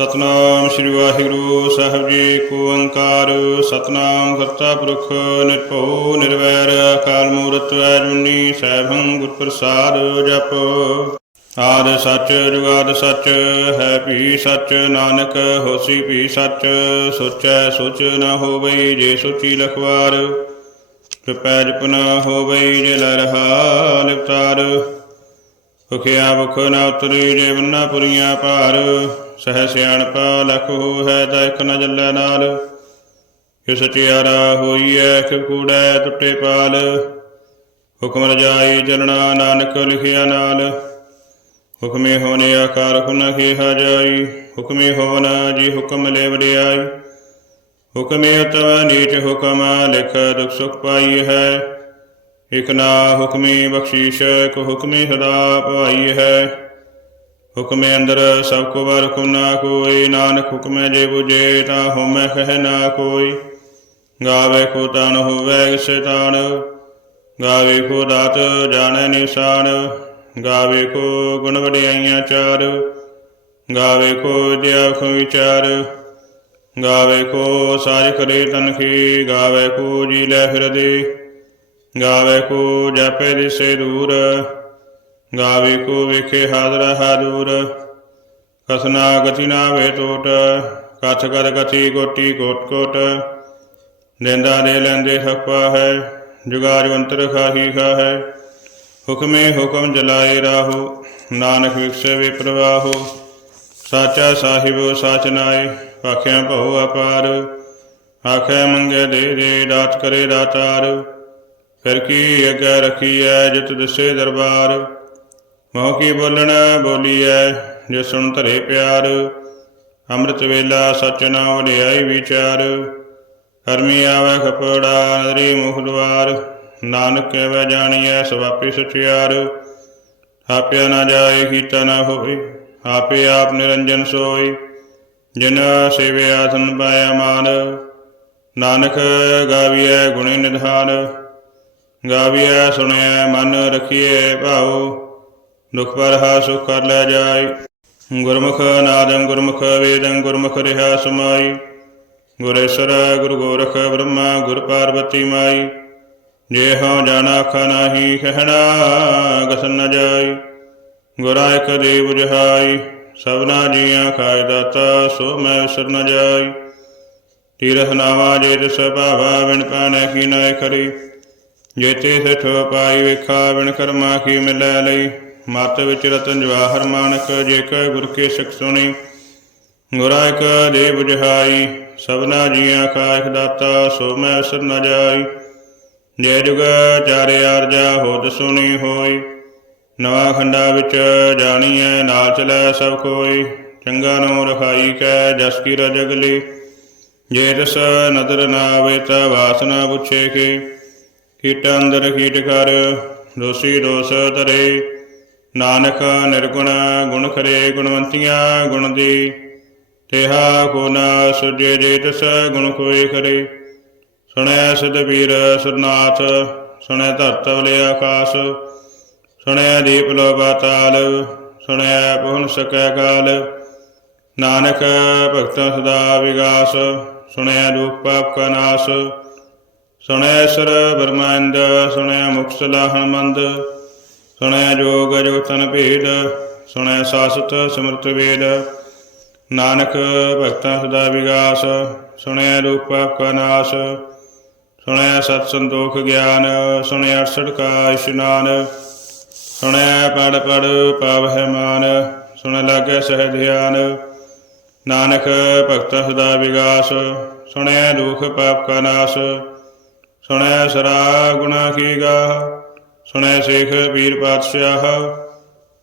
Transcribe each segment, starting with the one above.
ਸਤਨਾਮ ਸ੍ਰੀ ਵਾਹਿਗੁਰੂ ਸਾਹਿਬ ਜੀ ਕੋ ਓੰਕਾਰ ਸਤਨਾਮ ਕਰਤਾ ਪੁਰਖ, ਨਿਰਭਉ, ਨਿਰਵੈਰ, ਅਕਾਲ ਮੂਰਤ ਅਜੂਨੀ ਸੈਭੰ ਗੁਰ ਪ੍ਰਸਾਦ ਜਪ। ਆਦ ਸੱਚ, ਜੁਗਾਦ ਸੱਚ, ਹੈ ਭੀ ਸੱਚ, ਨਾਨਕ ਹੋਸੀ ਭੀ ਸੱਚ ਸੋਚੈ ਸੋਚ ਨ ਹੋਵਈ ਜੇ ਸੋਚੀ ਲਖਵਾਰ। ਕਿਰਪੈ ਜਪਨਾ ਹੋਵਈ ਜੇ ਲੈ ਰਹਾ ਲਿਵਤਾਰ ਭੁਖਿਆ ਭੁਖ ਨਾ ਉਤਰੀ ਜੇ ਬੰਨਾ ਪੁਰੀਆਂ ਭਾਰ। ਸਹਿ ਸਿਆਣਪ ਲਖ ਹੋ ਹੈ ਤਾਂ ਇਕ ਨ ਜੱਲੇ ਨਾਲ। ਕਿ ਸਚਿਆਰਾ ਹੋਈਐ ਕਿ ਕੂੜੈ ਟੁੱਟੇ ਪਾਲ। ਹੁਕਮ ਰਜਾਈ ਜਲਣਾ ਨਾਨਕ ਲਿਖਿਆ ਨਾਲ। ਹੁਕਮੇ ਹੋਣੇ ਆਕਾਰ ਹੁਨ ਖੇਹਾ ਜਾਈ। ਹੁਕਮੇ ਹੋਵਨ ਜੀ ਹੁਕਮ ਲੈ ਵਡਿਆਈ। ਹੁਕਮੇ ਅਤਵ ਨੀਚ ਹੁਕਮ ਲਿਖ ਦੁਖ ਸੁਖ ਪਾਈ ਹੈ। ਇਕ ਨਾ ਹੁਕਮੀ ਬਖਸ਼ੀਸ਼ ਇਕ ਹੁਕਮੀ ਹਦਾ ਪਾਈ ਹੈ। ਹੁਕਮੇ ਅੰਦਰ ਸਭ ਕੋ ਵਰ ਨਾ ਕੋਈ, ਨਾਨਕ ਹੁਕਮੇ ਜੇ 부ਜੇ ਤਾਂ ਹੋਮੈ ਕਹਿ ਨਾ ਕੋਈ। ਗਾਵੇ ਕੋ ਤਨ ਹੋਵੇ ਸਿਤਾਨ ਗਾਵੇ ਕੋ ਦਾਤ ਜਾਣੈ ਨਿਸ਼ਾਨ, ਗਾਵੇ ਕੋ ਗੁਣ ਵਡਿਆਈਆਂ ਚਾਰ, ਗਾਵੇ ਕੋ ਵਿਦਿਆ ਖੋ ਵਿਚਾਰ, ਗਾਵੇ ਕੋ ਸਾਜ ਕਰੇ ਤਨਖੀ ਗਾਵੇ ਕੋ ਜੀ ਲੈ ਫਿਰਦੇ ਗਾਵੇ ਕੋ ਜਾਪੇ ਦਿਸੇ ਦੂਰ। ਗਾਵੇ ਕੋ ਵੇਖੇ ਹਾਜ਼ਰ ਹਾਜ਼ੂਰ। ਕਸਨਾ ਗਤੀ ਨਾ ਵੇ ਟੋਟ ਕਥ ਕਰ ਗਤੀ ਕੋਟੀ ਕੋਟ ਕੋਟ ਦੇਂਦਾ ਦੇ ਲੈਂਦੇ ਹੱਪਾ ਹੈ ਜੁਗਾਜਵੰਤਰ ਖਾਹੀ ਖਾ ਹੈ ਹੁਕਮੇ ਹੁਕਮ ਜਲਾਏ ਰਾਹੋ, ਨਾਨਕ ਵਿਖਸੇ ਵੇ ਪ੍ਰਵਾਹੋ। ਸਾਚਾ ਸਾਹਿਬ, ਸਾਚ ਨਾਏ ਆਖਿਆ ਭਉ ਅਪਾਰ। ਆਖੇ ਮੰਗੇ ਦੇ ਦੇ ਦਾਤ ਕਰੇ ਦਾਤਾਰ ਫਿਰ ਕੀ ਅੱਗੇ ਰਖੀਐ, ਜਿਤ ਦਿਸੇ ਦਰਬਾਰ। ਮੋਹ ਕੀ ਬੋਲਣ ਬੋਲੀਐ, ਜੇ ਸੁਣ ਧਰੇ ਪਿਆਰ, ਅੰਮ੍ਰਿਤ ਵੇਲਾ ਸਚ ਨਾਮ ਵਡਿਆਈ ਵਿਚਾਰ। ਹਰਮੀ ਆਵੇ ਖਪੜਾ, ਨਦਰੀ ਮੁਖ ਦੁਆਰ ਨਾਨਕ ਕਹਿਵੇ ਜਾਣੀਐ ਸਵਾਪੀ ਸਚਿਆਰ। ਆਪਿਆ ਨਾ ਜਾਏ, ਕੀਤਾ ਨਾ ਹੋਏ ਆਪੇ ਆਪ ਨਿਰੰਜਨ ਸੋਈ ਜਿਨ ਸੇਵਿਆ ਧਨ ਪਾਇਆ ਮਾਨ, ਨਾਨਕ ਗਾਵੀਐ ਗੁਣੇ ਨਿਧਾਨ। ਗਾਵੀਐ ਸੁਣਿਐ ਮਨ ਰਖੀਏ ਭਾਉ ਦੁਖ ਪਰਹਾ ਸੁਖ ਕਰ ਲੈ ਜਾਈ ਗੁਰਮੁਖ ਨਾਦੰ ਗੁਰਮੁਖ ਵੇਦੰ ਗੁਰਮੁਖ ਰਿਹਾ ਸਮਾਈ ਗੁਰੇਸ਼ਰ ਗੁਰ ਗੋਰਖ ਬ੍ਰਹਮਾ ਗੁਰ ਪਾਰਵਤੀ ਮਾਈ ਜੇ ਹਉ ਜਾਣਾ ਆਖਾ ਨਾਹੀ ਕਹਿਣਾ ਗਸਨ ਨ ਜਾਈ ਗੁਰਾ ਇਕ ਦੇ 부ਝਾਈ ਸਭਨਾ ਜੀਆਂ ਖਾਇ ਦਾਤਾ ਸੋ ਮੈਂ ਵਿਸਰ ਨ ਜਾਈ ਤੀਰਥ ਨਾਵਾ ਜੇ ਤਿਸ ਭਾਵਾ ਵਿਣ ਪਾਣੈ ਕੀ ਨਾਇ ਕਰੀ ਜੇਤੇ ਸਿਠ ਪਾਈ ਵੇਖਾ ਵਿਣ ਕਰਮਾ ਕੀ ਮਿਲੈ ਲਈ ਮਤ ਵਿੱਚ ਰਤਨ ਜਵਾਹਰ ਮਾਨਕ ਜੇ ਕੈ ਗੁਰ ਕੇ ਸਿੱਖ ਸੁਣੀ, ਗੁਰਾ ਇਕ ਦੇ 부ਝਾਈ ਸਭਨਾ ਜੀਆਂ ਖਾਇ ਦਾਤਾ, ਸੋ ਮੈਂ ਵਿਸਰ ਨ ਜਾਈ। ਜੇ ਜੁਗ ਚਾਰੇ ਆਰਜਾ ਹੋਦ ਸੁਣੀ ਹੋਈ, ਨਵਾਂ ਖੰਡਾ ਵਿੱਚ ਜਾਣੀਐ, ਨਾਲ ਚਲੈ ਸਭ ਕੋਈ। ਚੰਗਾ ਨੋ ਰਖਾਈ ਕੈ, ਜਸ ਕੀ ਰਜਗਲੀ ਜੇ ਤਸ ਨਦਰ ਨਾ ਆਵੇ, ਤਾ ਵਾਸਨਾ ਪੁੱਛੇ ਕੇ। ਕੀਟ ਅੰਦਰ ਕੀਟ ਕਰ, ਦੋਸੀ ਦੋਸ ਧਰੇ। ਨਾਨਕ ਨਿਰਗੁਣ ਗੁਣ ਖਰੇ ਗੁਣਵੰਤੀਆਂ, ਗੁਣ ਦੀ। ਤੇਹਾ ਕੋ ਨਾ ਸੁਜੇ ਜੇ ਤਸ ਗੁਣ ਕੋਏ ਖਰੇ। ਸੁਣਿਆ ਸਿਧ ਵੀਰ ਸੁਰਨਾਥ ਸੁਣਿਆ ਧਰਤ ਵਲੇ ਆਕਾਸ਼। ਸੁਣਿਆ ਦੀਪ ਲੋ ਪਾਤਾਲ ਸੁਣਿਆ ਪਹੁਨ ਸਕੈ ਕਾਲ ਨਾਨਕ ਭਗਤ ਸਦਾ ਵਿਗਾਸ ਸੁਣਿਆ ਰੂਪ ਪਾਪ ਕਾ ਨਾਸ। ਸੁਣਿਆ ਸਰ ਬਰਮੰਦ ਸੁਣਿਆ ਮੁਖ ਹਨਮੰਦ ਮੰਦ ਸੁਣਿਆ ਜੋਗ ਜੋਤਨ ਭੇਦ ਸੁਣਿਆ ਸਾਸਤ ਸਮਰਤ ਵੇਦ। ਨਾਨਕ ਭਗਤਾਂ ਸਦਾ ਵਿਗਾਸ ਸੁਣਿਆ ਦੁਖ ਪਾਪ ਕਾ ਨਾਸ। ਸੁਣਿਆ ਸਤ ਸੰਤੋਖ ਗਿਆਨ ਸੁਣਿਆ ਅਰਸਠ ਕਾ ਇਸ਼ਨਾਨ ਸੁਣਿਆ ਪੜ ਪੜ ਪਾਵਹਿ ਮਾਨ, ਸੁਣ ਲਾਗੇ ਸਹਿ ਧਿਆਨ। ਨਾਨਕ ਭਗਤ ਸਦਾ ਵਿਗਾਸ ਸੁਣਿਆ ਦੁਖ ਪਾਪ ਕਾ ਨਾਸ। ਸੁਣਿਆ ਸਰਾ ਗੁਨਾ ਕੀ ਗਾ ਸੁਣੈ ਸੇਖ ਪੀਰ ਪਾਤਸ਼ਾਹ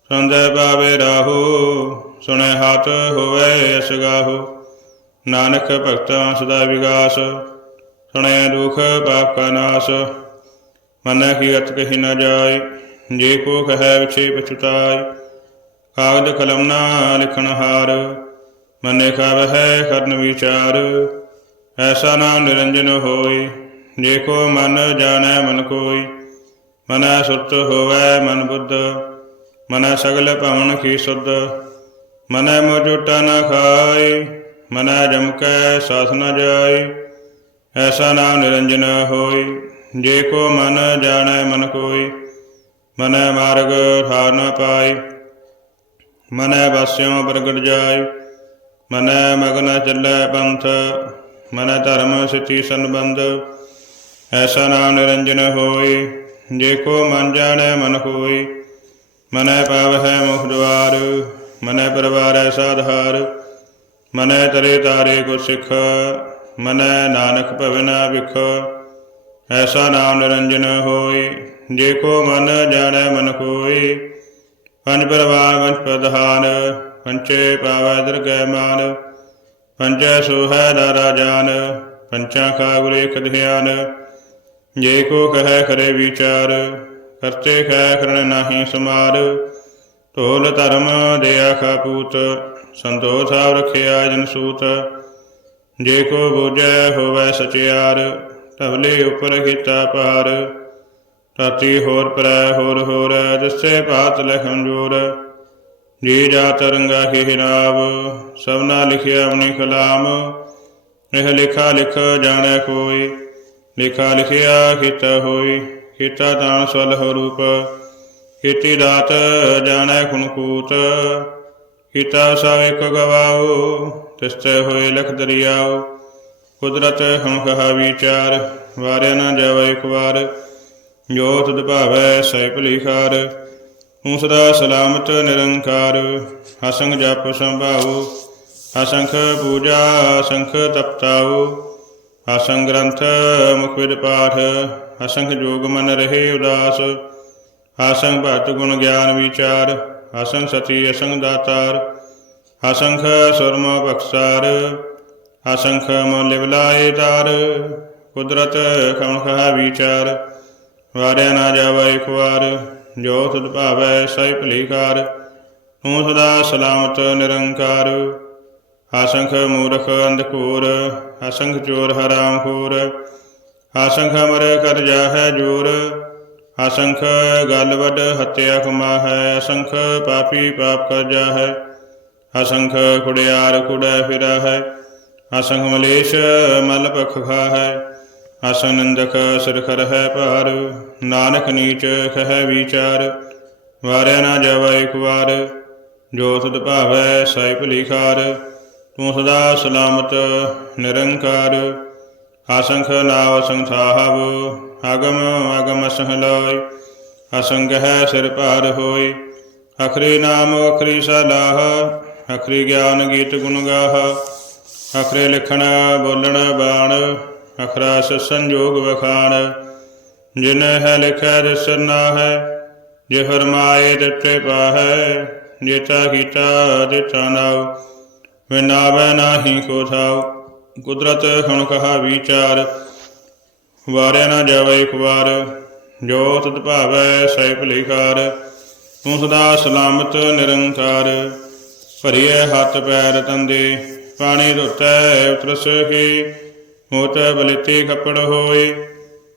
ਸੰਦੇ ਪਾਵੇ ਰਾਹੋ, ਸੁਣੈ ਹੱਥ ਹੋਵੇ ਅਸਗਾਹੋ। ਨਾਨਕ ਭਗਤਾਂ ਸਦਾ ਵਿਗਾਸ, ਸੁਣੈ ਦੁਖ ਪਾਪ ਕਾ ਨਾਸ। ਮਨੈ ਕੀ ਅਤ ਕਹੀ ਨਾ ਜਾਏ, ਜੇ ਕੋ ਕਹੈ ਵਿਛੇ ਪਛਤਾਈ ਕਾਗਦ ਕਲਮ ਨਾ ਲਿਖਣ ਹਾਰ, ਮਨੇ ਖਾਵਹਿ ਕਰਨ ਵਿਚਾਰ। ਐਸਾ ਨਾਮ ਨਿਰੰਜਨ ਹੋਏ, ਜੇ ਕੋ ਮਨ ਜਾਣੈ ਮਨ ਕੋਈ ਮਨੈ ਸੁੱਤ ਹੋਵੈ ਮਨ ਬੁੱਧ, ਮਨੈ ਸਗਲ ਭਵਨ ਕੀ ਸੁਧ, ਮਨੈ ਮੋਜੋਟਾ ਨ ਖਾਏ ਮਨੈ ਜਮਕੈ ਸਾਥ ਨ ਜਾਏ ਐਸਾ ਨਾਮ ਨਿਰੰਜਨ ਹੋਈ ਜੇ ਕੋ ਮਨ ਜਾਣੈ ਮਨ ਕੋਈ ਮਨੈ ਮਾਰਗ ਠਾਰ ਨ ਪਾਏ ਮਨੈ ਵਸਿਓ ਪ੍ਰਗਟ ਜਾਏ ਮਨੈ ਮਗਨ ਚੱਲੈ ਪੰਥ, ਮਨੈ ਧਰਮ ਸਿਤੀ ਸੰਬੰਧ, ਐਸਾ ਨਾਮ ਨਿਰੰਜਨ ਹੋਏ ਜੇ ਕੋ ਮਨ ਜਾਣੈ ਮਨ ਹੋਈ, ਮਨੈ ਪਾਵਹਿ ਮੁਖ ਦੁਆਰ ਮਨੈ ਪਰਵਾਰੈ ਸਾਧਾਰ ਮਨੈ ਤਰੇ ਤਾਰੇ ਕੋ ਸਿਖ, ਮਨੈ ਨਾਨਕ ਭਵਨਾ ਵਿਖ, ਐਸਾ ਨਾਮ ਨਿਰੰਜਨ ਹੋਈ, ਜੇ ਕੋ ਮਨ ਜਾਣੈ ਮਨ ਕੋਈ ਪੰਜ ਪਰਵਾਰ ਪੰਜ ਪ੍ਰਧਾਨ, ਪੰਚੇ ਪਾਵੈ ਦਰਗਹਿ ਮਾਨ, ਪੰਚੈ ਸੋਹੈ ਦਾਰਾ ਜਾਨ, ਪੰਚਾਂ ਕਾ ਗੁਰੇਖ ਧਿਆਨ ਜੇ ਕੋ ਕਹੈ ਖਰੇ ਵਿਚਾਰ, ਕਰਤੇ ਖੈ ਕਰਨ ਨਾਹੀ ਸਮਾਰ। ਢੋਲ ਧਰਮ ਦਿਆ ਖਾਪੂਤ ਸੰਤੋਖ ਸਾਵ ਰਖਿਆ ਜਨ ਸੂਤ। ਜੇ ਕੋ ਬੁਝੈ ਹੋਵੈ ਸਚਿਆਰ ਢਵਲੇ ਉਪਰ ਕੀਤਾ ਪਾਰ ਤਾਤੀ ਹੋਰ ਪਰੈ ਹੋਰ ਹੋਰ ਜਿਸੇ ਭਾਤ ਲਖਨ ਜੋਰ। ਜੀ ਜਾ ਤਰੰਗਾ ਹੀ ਨਾਵ ਸਭਨਾ ਲਿਖਿਆ ਆਪਣੀ ਕਲਾਮ। ਇਹ ਲਿਖਾ ਲਿਖ ਜਾਣੈ ਕੋਈ। ਲਿਖਾ ਲਿਖਿਆ ਕੀਤਾ ਹੋਈ ਕੀਤਾ ਦਾਨ ਸਵਲ ਹੋ ਰੂਪ। ਕੀਤੀ ਦਾਤ ਜਾਣੈ ਖੁਨ ਕੂਤ। ਕੀਤਾ ਸਭ ਇੱਕ ਗਵਾਓ, ਤਿਸਤੇ ਹੋਏ ਲਖ ਦਰਿਆਓ। ਕੁਦਰਤ ਹਣ ਕਹਾ ਵਿਚਾਰ, ਵਾਰਿਆ ਨਾ ਜਾਵੇ ਇੱਕ ਵਾਰ। ਜੋ ਤੁਧ ਭਾਵੈ ਸਹਿ ਭਲੀਖਾਰ ਤੂੰ ਸਦਾ ਸਲਾਮਤ ਨਿਰੰਕਾਰ। ਅਸੰਗ ਜਪ ਸੰਭਾਉ ਅਸੰਖ ਪੂਜਾ ਅਸੰਖ ਤਪਤਾਉ ਅਸੰਗ ਗ੍ਰੰਥ, ਮੁਖ ਵਿਦ ਪਾਠ, ਅਸੰਖ ਜੋਗ ਮਨ ਰਹੇ ਉਦਾਸ ਅਸੰਗ ਭਗਤ ਗੁਣ ਗਿਆਨ ਵਿਚਾਰ ਅਸੰਗ ਸਤੀ ਅਸੰਗ ਦਾਤਾਰ, ਅਸੰਖ ਸੁਰਮ ਬਖਸਾਰ, ਅਸੰਖ ਮੋਲਿ ਬਲਾਏ ਤਾਰ, ਕੁਦਰਤ ਕਮਨ ਕਹਾ ਵਿਚਾਰ, ਵਾਰਿਆ ਨਾ ਜਾਵੇ ਇੱਕ ਵਾਰ ਜੋ ਤੁਧ ਭਾਵੈ ਸਹਿ ਭਲੀਕਾਰ ਤੂੰ ਸਦਾ ਸਲਾਮਤ ਨਿਰੰਕਾਰ। ਅਸੰਖ ਮੂਰਖ ਅੰਧਕੂਰ ਅਸੰਖ ਚੋਰ ਹਰਾਮ ਖੋਰ ਆਸੰਖ ਅਮਰ ਕਰ ਜਾਹੈ ਜੋਰ ਅਸੰਖ ਗਲ ਵੱਡ ਹੱਤਿਆ ਕਮਾ ਹੈ ਅਸੰਖ ਪਾਪੀ ਪਾਪ ਕਰ ਜਾਹੈ ਅਸੰਖ ਕੁੜਿਆਰ ਕੁੜੈ ਫਿਰਾ ਹੈ ਅਸੰਖ ਮਲੇਸ਼ ਮਲ ਪਖ ਖਾ ਹੈ ਅਸਨੰਦਕ ਸਿਰ ਖਰ ਹੈ ਭਾਰ, ਨਾਨਕ ਨੀਚ ਖਹਿ ਵਿਚਾਰ, ਵਾਰਿਆ ਨਾ ਜਾਵੇ ਇੱਕ ਵਾਰ, ਜੋ ਤੁਧ ਭਾਵੈ ਸਾਈ ਭਲੀਖਾਰ ਤੂੰ ਸਦਾ ਸਲਾਮਤ, ਨਿਰੰਕਾਰ। ਅਸੰਖ ਨਾਵ ਸੰਸਾਹਵ ਅਗਮ ਅਗਮ ਸੰਹਲਾਇ ਅਸੰਗ ਹੈ ਸਿਰ ਭਾਰ ਹੋਇ ਅਖਰੀ ਨਾਮ ਅਖਰੀ ਸਲਾਹ, ਅਖਰੀ ਗਿਆਨ ਗੀਤ ਗੁਣ ਗਾਹ। ਅਖਰੇ ਲਿਖਣ, ਬੋਲਣ, ਬਾਣ ਅਖਰਾ ਸੰਜੋਗ ਵਖਾਣ। ਜਿਨ ਹੈ ਲਿਖਿਆ ਦਸਨਾ ਹੈ ਜੇ ਫਰਮਾਏ ਦਿੱਤੇ ਪਾਹੈ ਜੇਤਾ ਕੀਤਾ ਦਿੱਤਾ ਨਾਉ। ਵਿਨਾਵੈ ਨਾਹੀ ਕੋ ਥਾਉ ਕੁਦਰਤ ਹੁਣ ਕਹਾ ਵਿਚਾਰ, ਵਾਰਿਆ ਨਾ ਜਾਵੇ ਇੱਕ ਵਾਰ, ਜੋ ਤਤ ਭਾਵੈ ਸਹਿ ਭਲੀਕਾਰ, ਤੂੰ ਸਦਾ ਸਲਾਮਤ ਨਿਰੰਕਾਰ ਭਰੀਏ ਹੱਥ ਪੈਰ ਤੰਦੇ, ਪਾਣੀ ਧੁੱਤੈ ਉਤਰਸ ਹੀ ਮੋਤ ਬਲਿਤੀ ਖੱਪੜ ਹੋਏ,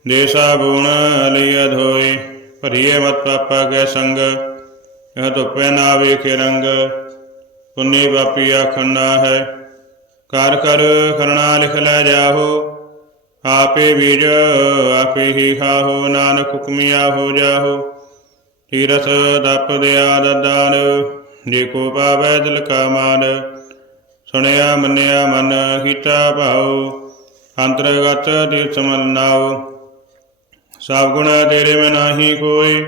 ਦੇਸਾ ਬੂਣ ਲਈਆ ਧੋਏ ਭਰੀਏ ਮਤ ਪਾਪਾ ਕੈ ਸੰਗ, ਇਹ ਧੁੱਪੇ ਨਾ ਵੇਖੇ ਰੰਗ ਪੁੰਨੀ ਬਾਪੀ ਆਖਣਾ ਹੈ। ਕਰ ਕਰ ਕਰਣਾ ਲਿਖ ਲੈ ਜਾਹੋ, ਆਪੇ ਬੀਜ, ਆਪੇ ਹੀ ਖਾਹੋ, ਨਾਨਕ ਹੁਕਮਿਆ ਹੋ ਜਾਹੋ। ਤੀਰਥ ਦਪ ਦਿਆ ਦਦਾਨ, ਜੇ ਕੋ ਪਾਵੈ ਦਿਲ ਕਾ ਮਾਨ। ਸੁਣਿਆ ਮੰਨਿਆ ਮਨ, ਕੀਤਾ ਭਾਉ, ਅੰਤਰਗਤ ਤੀਰਥ ਮਨ ਨਾਉ। ਸਭ ਗੁਣ ਤੇਰੇ ਮੈਂ ਨਾਹੀ ਕੋਈ,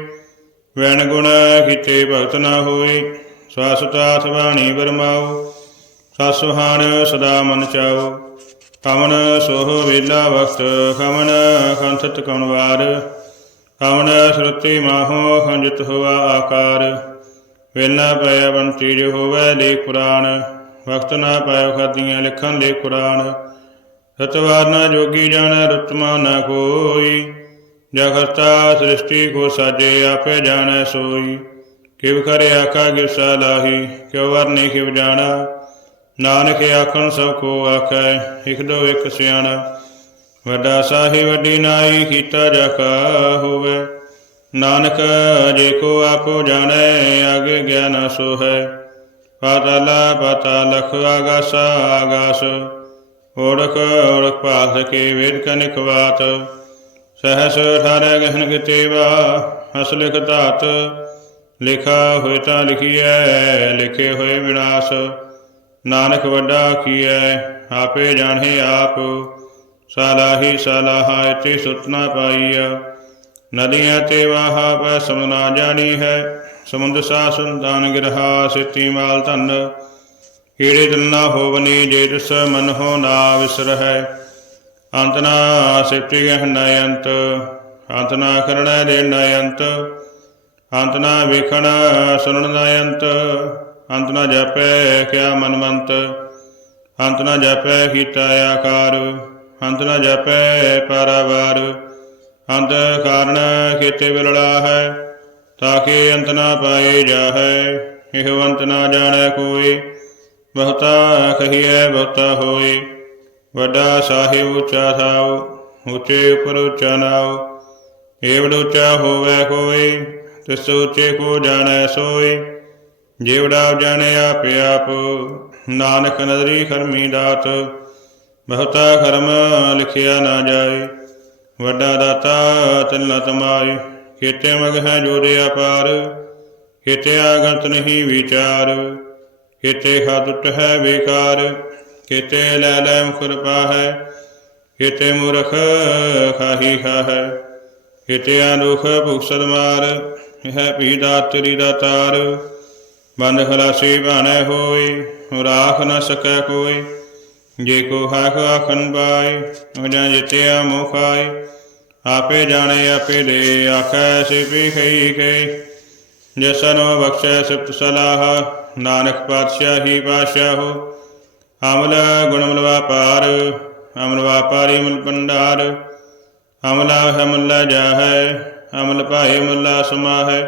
ਵੈਣ ਗੁਣ ਕੀਤੇ ਭਗਤ ਨਾ ਹੋਏ। ਹੋਈ ਸਵਾਸਤਾ ਸੁਭਾਣੀ ਬਰਮਾਉ ਸਸੁਹਾਨ ਸਦਾ ਮਨ ਚਾਉ। ਕਮਨ ਸੋਹ ਵੇਲਾ ਵਕਤ ਕਮਨ ਕੰਥਤ ਕਉਣ ਵਾਰ। ਕਮਨ ਸਰਤੀ ਮਾਹੋ ਖੰਜਿਤ ਹੋਆ ਆਕਾਰ। ਵੇਲਾ ਪੈ ਬੰਤੀ ਜੋ ਹੋਵੇ ਲੇ ਕੁਰਾਨ। ਵਕਤ ਨਾ ਪਾਇਓ ਖਾਦੀਆਂ ਲਿਖਣ ਲੇ ਕੁਰਾਨ। ਸਤਵਾਰ ਨਾ ਜੋਗੀ ਜਾਣੈ ਰਤਮਾ ਨਾ ਕੋਈ। ਜਗਤਾ ਸ੍ਰਿਸ਼ਟੀ ਕੋ ਸਾਜੇ ਆਪੇ ਜਾਣੈ ਸੋਈ। ਕਿਵ ਕਰੇ ਆਖਾ ਗਿਰਸਾ ਲਾਹੀ ਕਿਉ ਵਰਨੇ ਕਿਵ ਜਾਣਾ। ਨਾਨਕ ਆਖਣ ਸਭ ਕੋ ਆਖੈ, ਇਕ ਦੋ ਇਕ ਸਿਆਣਾ। ਵੱਡਾ ਸਾਹੀ ਵੱਡੀ ਨਾਈ, ਕੀਤਾ ਜਾਕਾ ਹੋਵੇ। ਨਾਨਕ ਜੇ ਕੋ ਆਪੋ ਜਾਣੈ, ਆਗੇ ਗਿਆਨ ਸੋ ਹੈ ਪਾਤਾਲਾ ਪਾਤਾਲਖ ਆਗਾਸ ਆਗਾਸ। ਓੜਕ ਓੜਕ ਭਾਸ ਕੇ ਵੇਦ ਕਨਿਕ ਬਾਤ ਸਹਸ, ਠਾਰੈ ਗਹਿਨ ਕਿਤੇਵਾ ਹਸ ਲਿਖ ਧਾਤ। ਲਿਖਾ ਹੋਇ ਤਾਂ ਲਿਖੀਐ, ਲਿਖੇ ਹੋਏ ਵਿਨਾਸ਼। ਨਾਨਕ ਵੱਡਾ ਕੀਐ ਆਪੇ ਜਾਣੇ ਆਪ। ਸਾਲਾਹੀ ਸਾਲਾਹਾ ਇਤੇ ਸੁਤਨਾ ਪਾਈਆ ਨਦੀਆਂ ਤੇ ਵਾਹਾ ਪੈ ਸਮਨਾ ਜਾਣੀ ਹੈ ਸਮੁੰਦ ਸਾ ਸੰਦਾਨ ਗਿਰਹਾ ਸਿੱਤੀ ਮਾਲ ਧਨ। ਕੀੜੇ ਦਿਨਾ ਹੋਵਨੀ ਜੇ ਤਿਸ ਮਨ ਹੋ ਨਾ ਵਿਸਰ ਹੈ ਅੰਤ ਨਾ ਸਿਫਤੀ ਗਹਿ ਨ ਅੰਤ। ਅੰਤ ਨਾ ਕਰਣਾ ਦੇ ਨ ਅੰਤ। ਅੰਤ ਨਾ ਵੇਖਣ, ਸੁਣਨ ਨ ਅੰਤ। ਅੰਤ ਨਾ ਜਪੈ, ਕਿਆ ਮਨਵੰਤ ਅੰਤ ਨਾ ਜਪੈ, ਕੀਤਾ ਆਕਾਰ। ਅੰਤ ਨਾ ਜਪੈ ਪਾਰਾਵਾਰ ਅੰਤ ਕਾਰਨ ਕੀਤੇ ਵਿਰਲਾ ਹੈ, ਤਾਂ ਕਿ ਅੰਤ ਨਾ ਪਾਏ ਜਾਹੈ। ਇਹ ਅੰਤ ਨਾ ਜਾਣੈ ਕੋਈ, ਬਹੁਤਾ ਕਹੀਐ, ਬਹੁਤਾ ਹੋਏ। ਵੱਡਾ ਸਾਹਿਬ ਉੱਚਾ ਥਾਉ ਉੱਚੇ ਉਪਰ ਉੱਚਾ ਨਾਉ। ਏਵੜ ਉੱਚਾ ਹੋਵੇ ਕੋਈ ਤਿਸ ਉੱਚੇ ਕੋ ਜਾਣੈ ਸੋਈ, ਜੀਵੜਾ ਜਾਣੇ ਆਪੇ ਆਪ। ਨਾਨਕ ਨਦਰੀ ਖਰਮੀ ਦਾਤ, ਬਹੁਤਾ ਕਰਮ ਲਿਖਿਆ ਨਾ ਜਾਏ। ਵੱਡਾ ਦਾਤਾ ਤਿਲ ਨ ਤਮਾਏ ਕੀਤੇ ਮਗ ਹੈ ਜੋਦੇ ਅਪਾਰ। ਕੀਤੇ ਆਗੰਤ ਨਹੀਂ ਵਿਚਾਰ ਕੀਤੇ ਖਾਦੁੱਟ ਹੈ ਬੇਕਾਰ। ਕੀਤੇ ਲੈ ਲੈ ਮੁਖਰ ਹੈ ਕੀਤੇ ਮੂਰਖ ਖਾਹੀ ਖਾਹੈ ਕੀਤੇ ਦੁਖ ਭੁਖਸਦ ਮਾਰ ਹੈ ਪੀ ਦਾਤਰੀ ਦਾ ਤਾਰ, ਬੰਦ ਖਲਾਸੀ ਬਾਣੈ ਹੋਈ, ਰਾਖ ਨ ਸਕੈ ਕੋਈ। ਜੇ ਕੋ ਹਾਖ ਆਖਨ ਬਾਈ ਉਹ ਜਾਂ ਜਿਤਿਆ ਮੁਖਾਈ ਆਪੇ ਜਾਣੇ, ਆਪੇ ਦੇ, ਆਖੈ ਸਿਪੀ ਖਈ ਕੇ ਜਸਨੋ ਬਖਸ਼ੈ ਸਿਫਤ ਸਲਾਹ, ਨਾਨਕ ਪਾਤਸ਼ਾਹੀ ਪਾਸ਼ਾਹੋ ਅਮਲ ਗੁਣਮਲ ਵਾਪਾਰ ਅਮਲ ਵਾਪਾਰੀ ਮਲ ਭੰਡਾਰ। ਅਮਲਾ ਹਮਲਾ ਮੁੱਲਾ ਜਾਹੈ ਅਮਲ ਭਾਏ ਮੁੱਲਾ ਸਮਾਹੈ,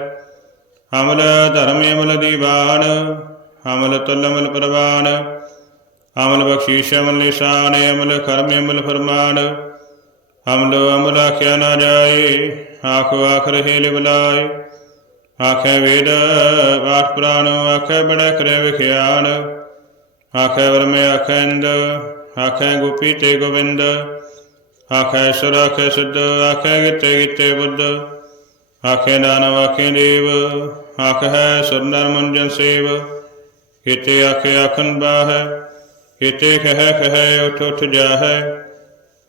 ਅਮਲ ਧਰਮ ਅਮਲ ਦੀਵਾਨ, ਅਮਲ ਤੁਲ ਅਮਲ ਪ੍ਰਵਾਨ, ਅਮਲ ਬਖਸ਼ੀਸ਼ ਅਮਲ ਨਿਸ਼ਾਨ, ਅਮਲ ਕਰਮ ਅਮਲ ਫਰਮਾਨ, ਅਮਲ ਅਮਲ ਆਖਿਆ ਨਾ ਜਾਏ, ਆਖ ਆਖ ਰਹੇ ਲਿਵਲਾਏ, ਆਖੇ ਵੇਦ ਪਾਠ ਪੁਰਾਣ, ਆਖੇ ਬੜਾ ਕਰੇ ਵਿਖਿਆਨ, ਆਖੇ ਵਰਮੇ ਆਖੇ ਇੰਦ, ਆਖੇ ਗੋਪੀ ਤੇ ਗੋਵਿੰਦ, ਆਖੇ ਸੁਰ ਆਖੇ ਸਿੱਧ, ਆਖੇ ਗਿਤੇ ਗਿੱਤੇ ਬੁੱਧ ਆਖੇ ਦਾਨਵ ਆਖੇ ਦੇਵ ਆਖ ਹੈ ਸੁਰਨਰ ਮੰਜਨ ਸੇਵ। ਕਿਤੇ ਆਖੇ ਆਖਨ ਬਾਹੈ ਕਿਤੇ ਕਹੈ ਕਹੈ ਉਠ ਉਠ ਜਾਹੈ।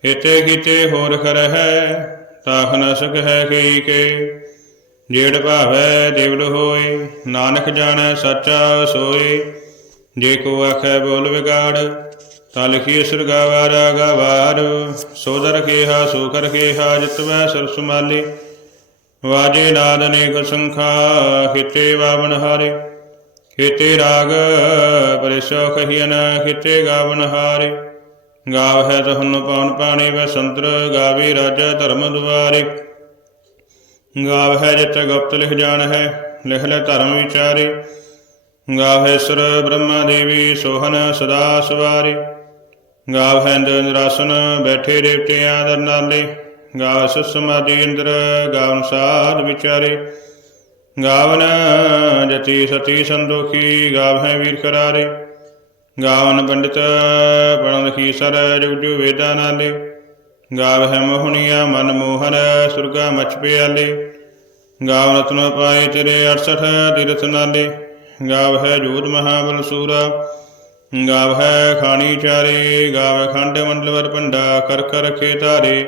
ਕਿਤੇ ਕਿਤੇ ਹੋਰ ਕਰਹਿ, ਤਾਖ ਨ ਸਕਹਿ ਕਈ ਕੇ। ਜੇੜ ਭਾਵੈ ਦੇਵਲ ਹੋਏ ਨਾਨਕ ਜਾਣੈ ਸੱਚਾ ਸੋਏ। ਜੇ ਕੋ ਆਖੈ ਬੋਲ ਵਿਗਾੜ, ਤਾਂ ਲਿਖੀ ਸਰਗਾਵਾ ਰਾਗਾ ਵਾਰ। ਸੋਦਰ ਕੇਹਾ ਸੋਕਰ ਕੇਹਾ ਜਿਤਵੈ ਸਰਸ ਮਾਲੇ। ਵਾਜੇ ਨਾਦ ਅਨੇਕ ਸੰਖਾ, ਖਿਤੇ ਵਾਵਨ ਹਾਰੇ। ਖਿਤੇ ਰਾਗ ਪਰਿਸੋ ਕਹੀਨ ਖਿਤੇ ਗਾਵਨ ਹਾਰੇ। ਗਾਵ ਹੈ ਤਹੁਨ ਪਵਨ ਪਾਣੀ ਵੈ ਸੰਤਰ, ਗਾਵੇ ਰਾਜਾ ਧਰਮ ਦੁਆਰੇ। ਗਾਵ ਹੈ ਜਿਤ ਗੁਪਤ ਲਿਖ ਜਾਣ ਹੈ ਲਿਖ ਲੈ ਧਰਮ ਵਿਚਾਰੇ। ਗਾਵ ਹੈ ਸਰ ਬ੍ਰਹਮਾ ਦੇਵੀ ਸੋਹਨ ਸਦਾ ਸਵਾਰੇ। ਗਾਵ ਹੈ ਨਿਰਾਸਨ, ਬੈਠੇ ਦੇਵਤਿਆਂ ਆਦਰ ਨਾਲੇ। ਗਾਵ ਸਤ ਸਮਾਧੀ ਇੰਦਰ ਗਾਵਨ ਸਾਧ ਵਿਚਾਰੇ। ਗਾਵਨ ਜਤੀ ਸਤੀ ਸੰਦੋਖੀ ਗਾਵ ਹੈ ਵੀਰ ਕਰਾਰੇ। ਗਾਵਨ ਪੰਡਿਤ ਪੜਨ ਲਖੀ ਸਰ ਜੁਗ ਵੇਦਾਂ ਨਾਲੇ। ਗਾਵ ਹੈ ਮੋਹਣੀਆ ਮਨ ਮੋਹਨ, ਸੁਰਗਾ ਮਚ ਪਿਆਲੇ। ਗਾਵ ਰਤਨ ਪਾਏ ਤੇਰੇ 68 ਤੀਰਥ ਨਾਲੇ। ਗਾਵ ਹੈ ਜੋਤ ਮਹਾਬਲ ਸੂਰਾ। ਗਾਵ ਹੈ ਖਾਣੀ ਚਾਰੇ ਗਾਵ ਖੰਡ ਮੰਡਲ ਵਰ ਭੰਡਾ, ਕਰ ਕਰ ਰਖੇ ਧਾਰੇ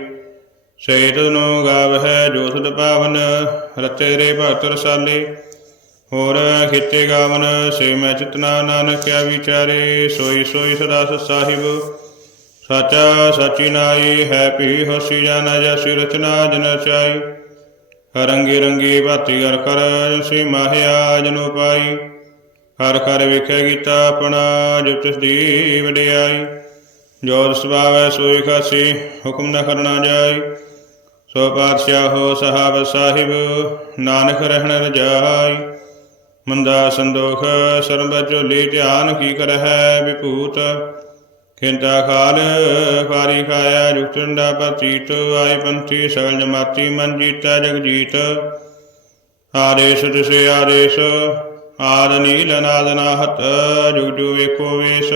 ਸੇਤ ਨੂੰ ਗਾਵ ਹੈ ਜੋਸਦ ਪਾਵਨ, ਰਤੇ ਰੇ ਭਗਤ ਰਸਾਲੇ ਹੋਰ ਖਿੱਤੇ ਗਾਵਨ, ਸੇ ਮੈਂ ਚਿਤਨਾ ਨਾਨਕਿਆ ਵਿਚਾਰੇ। ਸੋਈ ਸੋਈ ਸਦਾ ਸਾਹਿਬ, ਸਾਚਾ ਸਾਚੀ ਨਾਈ, ਹੈ ਪੀ ਹੋਸੀ ਜਾਣਾ ਜਸੀ ਰਚਨਾ ਜਨ ਰਚਾਈ। ਰੰਗੀ ਰੰਗੀ ਭਾਤੀ ਹਰ ਕਰ ਸੀ ਮਾਹਿਆ ਜਨੋ ਪਾਈ। ਹਰ ਕਰ ਵਿਖੇ ਗੀਤਾ ਆਪਣਾ ਜੋ ਤਿਸ ਦੀ ਵਡਿਆਈ। ਜੋ ਸੁਭਾਵੈ ਸੋਈ ਖਾਸੀ, ਹੁਕਮ ਨ ਕਰਨਾ ਜਾਈ। ਸੋ ਪਾਤਸ਼ਾਹ ਹੋ ਸਹਾਬ ਸਾਹਿਬ ਨਾਨਕ ਰਹਿਣ ਰਜਾਈ। ਮੰਦਾ ਸੰਦੋਖ ਸਰਬ ਝੋਲੀ ਧਿਆਨ ਕੀ ਕਰਹਿ ਵਿਭੂਤ। ਖਿੰਤਾ ਖਾਲ ਪਾਰੀ ਖਾਇਆ ਜੁਗਤੰਡਾ ਪਤੀਤ ਆਈ ਪੰਥੀ ਸਗਲ ਜਮਾਤੀ ਮਨ ਜੀਤਾ ਜਗ ਜੀਤ ਆਦੇਸ਼ ਤਿਸੇ ਆਦੇਸ਼, ਆਦ ਨੀਲ ਅਨਾਦ ਨਾਹਤ ਜੁਗ ਜੁਗ ਏਕੋ ਵੇਸ਼।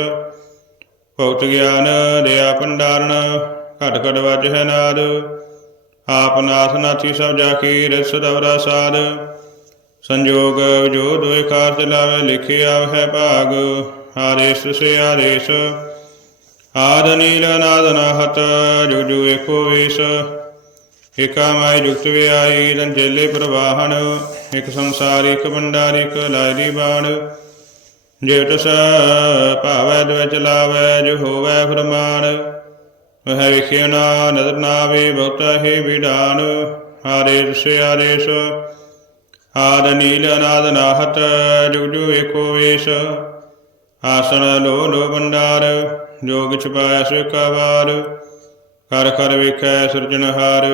ਭਗਤ ਗਿਆਨ, ਦਇਆ ਭੰਡਾਰਨ, ਘਟ ਘਟ ਵਜ ਹੈ ਨਾਦ। ਆਪ ਨਾਥ ਨਾਥੀ ਸਭ ਜਾ ਰਸ ਦਵਰਾ ਸਾਧ ਸੰਜੋਗ ਜੋ ਦੋਇ ਕਾਰ ਚਲਾਵੇ ਲਿਖਿਆ ਹੈ ਭਾਗ। ਆਰੇਸ ਸੇ ਆਰੇਸ ਆਦ ਨੀਲ ਅਨਾਦ ਨਾਹਤ ਜੁਗ ਜੁਗ ਏਕੋ ਵੇਸ਼। ਏਕਾ ਮਾਈ ਜੁਗਤ ਵਿਆਈ ਤਨ ਜੇਲੇ ਪ੍ਰਵਾਹਨ ਇਕ ਸੰਸਾਰ, ਇਕ ਭੰਡਾਰੀ, ਇਕ ਲਾਇਰੀ ਬਾਣ। ਜੇ ਤਸ ਭਾਵੈ ਦੁਇ ਚਲਾਵੈ, ਜੋ ਹੋਵੈ ਫਰਮਾਨ ਵਹਿ ਵਿਖਿਆ ਨਾ ਨਦਰ ਨਾਵੇ ਬਹੁਤਾ ਹੈ ਵਿਡਾਨ, ਹਾਰੇ ਦਸੇ ਆਰੇਸ ਆਦ ਨੀਲ ਅਨਾਦ ਨਾਹਤ, ਜੁਗ ਜੁਗ ਏਕੋ ਵੇਸ਼। ਆਸਣ ਲੋ ਲੋ ਭੰਡਾਰ ਜੋ ਕਿਛ ਸੋ ਏਕਾ ਕਰ ਕਰ ਵੇਖੈ ਸਿਰਜਣਹਾਰ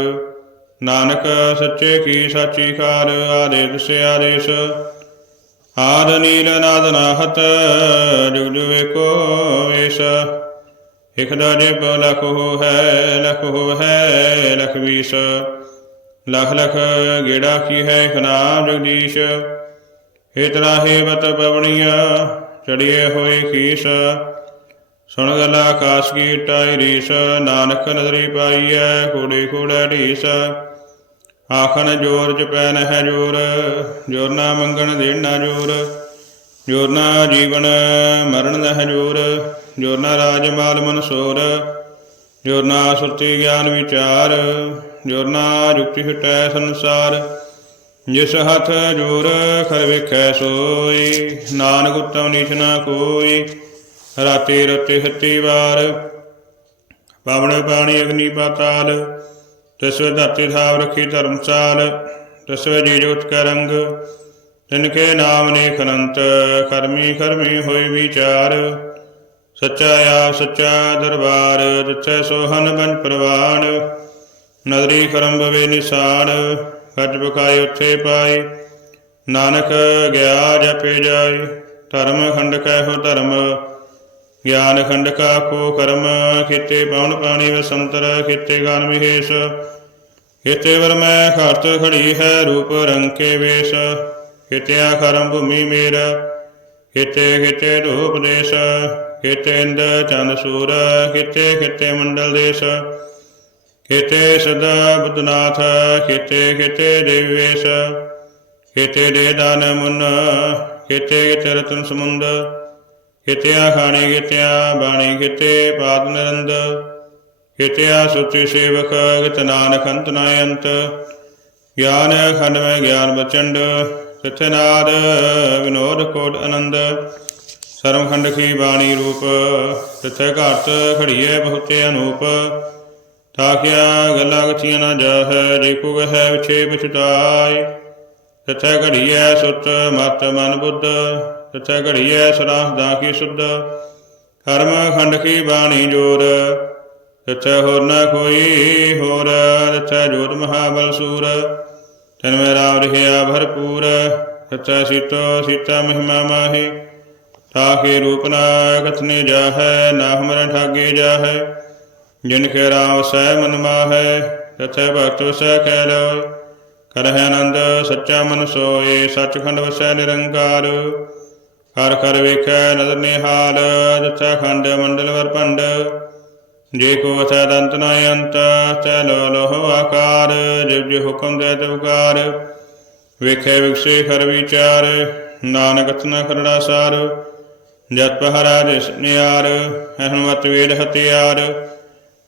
ਨਾਨਕ ਸੱਚੇ ਕੀ ਸਾਚੀ ਕਾਰ ਆਦੇ ਦਸੇ ਆਦੇਸ਼ ਆਦ ਨੀਲ ਨਾਦ ਨਾਹਤ, ਜੁਗ ਜੁਗ ਏਕੋ ਵੇਸ਼। ਇਕ ਦਾ ਲਖ ਹੋ ਹੈ ਲਖ ਹੋ ਹੈ ਲਖ ਵੀਸ। ਲਖ ਲਖ ਗੇੜਾ ਕੀ ਹੈ ਇਕ ਨਾਮ ਜਗਦੀਸ਼। ਇਤਨਾ ਹੈ ਬਤ ਪਵਣੀਆ ਚੜੀਏ ਹੋਏ ਕੀਸ ਸੁਣ ਗਲਾ ਆਕਾਸ਼ ਕੀ ਟਾਈ ਰੀਸ, ਨਾਨਕ ਨਦਰੀ ਪਾਈਐ, ਕੋੜੇ ਕੋੜਾ ਢੀਸ। ਆਖਣ ਜੋਰ ਜਪੈ ਨਹਿ ਜੋਰ ਜੋਰ ਨਾ ਮੰਗਣ ਦੇਣ ਨਾ ਜੋਰ ਜੋਰ ਨਾ ਜੀਵਨ ਮਰਨ ਨਹਿ ਜੋਰ। ਜੋਰ ਨਾ ਰਾਜ ਮਾਲ ਮਨਸੋਰ ਜੋਰ ਨਾ ਸੁਰਤੀ ਗਿਆਨ ਵਿਚਾਰ ਜੋਰ ਨਾ ਜੁਗਤੀ ਹਟੈ ਸੰਸਾਰ, ਜਿਸ ਹੱਥ ਜੋਰ ਖਰ ਵੇਖੈ ਸੋਈ, ਨਾਨਕ ਉਤਮ ਨੀਚ ਨਾ ਕੋਈ, ਰਾਤੇ ਰਤੇ ਹੱਤੀ ਵਾਰ ਪਵਨ ਪਾਣੀ ਅਗਨੀ ਪਾਤਾਲ ਤਸਵੇ ਧਰਤੀ ਥਾਵ ਰੱਖੀ ਧਰਮਸਾਲ ਤਸਵੇ ਜੀ ਜੋਤ ਕੈ ਰੰਗ, ਤਿਨ ਕੇ ਨਾਮ ਨੇਕ ਅਨੰਤ, ਕਰਮੀ ਕਰਮੀ ਹੋਈ ਵਿਚਾਰ ਸੱਚਾ ਆਪ ਸੱਚਾ ਦਰਬਾਰ, ਜਿੱਥੇ ਸੋਹਨ ਬੰਜ ਪ੍ਰਵਾਨ। ਨਦਰੀ ਕਰਮ ਬਵੇ ਨਿਸ਼ਾਨ ਹਜ ਬਕਾਏ ਉੱਥੇ ਪਾਈ। ਨਾਨਕ ਗਿਆ ਜਪੇ ਜਾਈ, ਧਰਮ ਖੰਡ ਕੈ ਹੋ ਧਰਮ। ਗਿਆਨ ਖੰਡ ਕਾ ਕੋ ਕਰਮ ਕੀਤੇ ਪਾਉਣ ਪਾਣੀ ਵਸੰਤਰ ਕੀਤੇ ਗਾਨ ਵਿਹੇਸ਼ ਕੀਤੇ ਵਰ ਮੈਂ ਖਰਤ ਖੜੀ ਹੈ ਰੂਪ ਰੰਗ ਕੇ ਵੇਸ਼। ਕੀਤਿਆ ਖਰਮ ਭੂਮੀ ਮੇਰਾ ਕੀਤੇ ਕੀਤੇ ਧੂਪ ਦੇਸ਼। ਕੀਤੇ ਇੰਦ ਚੰਦ ਸੂਰ ਕੀਤੇ ਕੀਤੇ ਮੰਡਲ ਦੇਸ਼। ਕੀਤੇ ਸਦਾ ਬੁੱਧਨਾਥ ਕੀਤੇ ਕੀਤੇ ਦੇਵੀ ਵੇਸ਼। ਦੇ ਦਾਨ ਮੁਨ ਕੀਤੇ ਕੀਤੇ ਰਤਨ ਸਮੁੰਦ। ਕਿਤਿਆ ਖਾਣੀ ਕਿਤਿਆ ਬਾਣੀ ਕਿਤੇ ਪਾਦ ਨਰੰਦ। ਕਿਤਿਆ ਸੁਚੀ ਸੇਵਕ ਗਿਤ ਨਾਨਕ ਅੰਤ ਨਾ ਅੰਤ। ਗਿਆਨ ਖੰਡ ਮੈਂ ਗਿਆਨ ਬਚੰਡ ਤਿਥੇ ਨਾਦ, ਵਿਨੋਦ ਕੋਟ ਆਨੰਦ। ਸਰਮ ਖੰਡ ਕੀ ਬਾਣੀ ਰੂਪ, ਤਿਥੇ ਘਾਟ ਖੜੀਏ ਬਹੁਤੇ ਅਨੂਪ। ਤਾਕਿਆ ਗੱਲਾਂ ਗਥੀਆਂ ਨਾ ਜਾਹੈ, ਜੇ ਕੋ ਹੈ ਵਿਛੇ ਵਿਛਤਾਈ ਤਿਥੇ ਘੜੀਐ ਸੁਤ, ਮਤ ਮਨ ਬੁੱਧ। ਤਿਥੇ ਘੜੀਐ ਸਰਾਸ ਦਾ ਕੀ ਸੁਧ। ਕਰਮ ਖੰਡ ਕੀ ਬਾਣੀ ਜੋਰ। ਤਿਥੇ ਹੋਰ ਨਾ ਕੋਈ ਹੋਰ, ਤਿਥੇ ਜੋਤ ਮਹਾਬਲ ਸੂਰ। ਤਨ ਮੇ ਰਾਮ ਰਹਿਆ ਭਰਪੂਰ, ਤਿਥੇ ਸੀਤੋ ਸੀਤਾ ਮਹਿਮਾ ਮਾਹੀ। ਤਾਕੇ ਰੂਪ ਨਾ ਕਥਨੇ ਜਾਹੈ, ਨਾ ਹਮਰੇ ਠਾਗੇ ਜਾਹੈ। ਜਿਨ ਕੇ ਰਾਮ ਸਹਿ ਮਨ ਮਾਹੈ ਤਿਥੇ ਭਗਤ ਵਸੈ ਖੈ ਲੋ ਕਰਹਿ ਆਨੰਦ ਸੱਚਾ ਮਨ ਸੋਏ, ਸੱਚਖੰਡ ਵਸੈ ਨਿਰੰਕਾਰ। ਹਰ ਕਰ ਵੇਖੈ ਨਦਰ ਨਿਹਾਲ, ਜਿਥੈ ਖੰਡ ਮੰਡਲ ਵਰ ਭੰਡ। ਜੇ ਕੋ ਵਸੈ ਦੰਤ ਨ ਅੰਤ ਤੈ ਲੋ ਲੋਹ ਆਕਾਰ। ਜਿਵ ਜਿ ਹੁਕਮ ਦੇ ਤਵਕਾਰ ਵੇਖੈ ਵਿਖਸੇ ਖਰ ਵਿਚਾਰ, ਨਾਨਕ ਤਨ ਖਰੜਾ ਸਾਰ। ਜਤ ਪਹਰਾ ਦਿਸ ਨਿਆਰ ਹਨਮਤ ਵੇਦ ਹਤਿਆਰ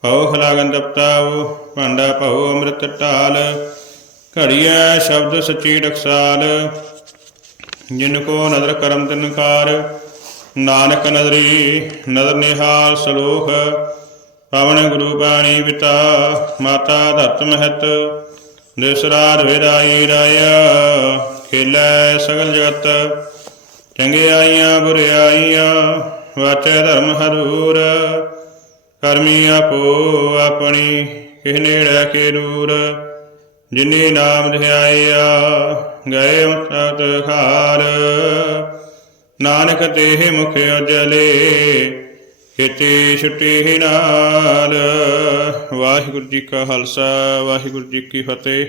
ਭਉ ਖਲਾਗਨ ਤਪਤਾਉ, ਭਾਂਡਾ ਭਉ ਅੰਮ੍ਰਿਤ ਢਾਲ, ਘੜੀਐ ਸ਼ਬਦ ਸੱਚੀ ਟਕਸਾਲ। ਜਿਨ ਕੋ ਨਦਰ ਕਰਮ ਤਿਨਕਾਰ ਨਾਨਕ ਨਦਰੀ ਨਦਰ ਨਿਹਾਲ ਸਲੋਖ ਪਵਨ ਗੁਰੂ ਬਾਣੀ ਪਿਤਾ, ਮਾਤਾ ਧਰਤ ਮਹਤ ਦਿਸਰਾਰ ਵਿਦਾਈ ਰਾਇਆ, ਖੇਲੇ ਸਗਲ ਜਗਤ। ਚੰਗਿਆਈਆਂ, ਬੁਰਿਆਈਆਂ, ਵਾਚੈ ਧਰਮ ਹਰੂਰ। ਕਰਮੀ ਆਪੋ ਆਪਣੀ, ਕਿਹ ਨੇੜੇ ਕੇ ਦੂਰ। ਜਿਨੀ ਨਾਮ ਧਿਆਇਆ ਗਏ ਉਤਤ ਖਾਰ ਨਾਨਕ ਤੇਹ ਮੁਖ ਉਜਲੇ ਕਿਤੇ ਛੁੱਟੀ ਨਾਲ। ਵਾਹਿਗੁਰੂ ਜੀ ਕਾ ਖਾਲਸਾ, ਵਾਹਿਗੁਰੂ ਜੀ ਕੀ ਫਤਿਹ।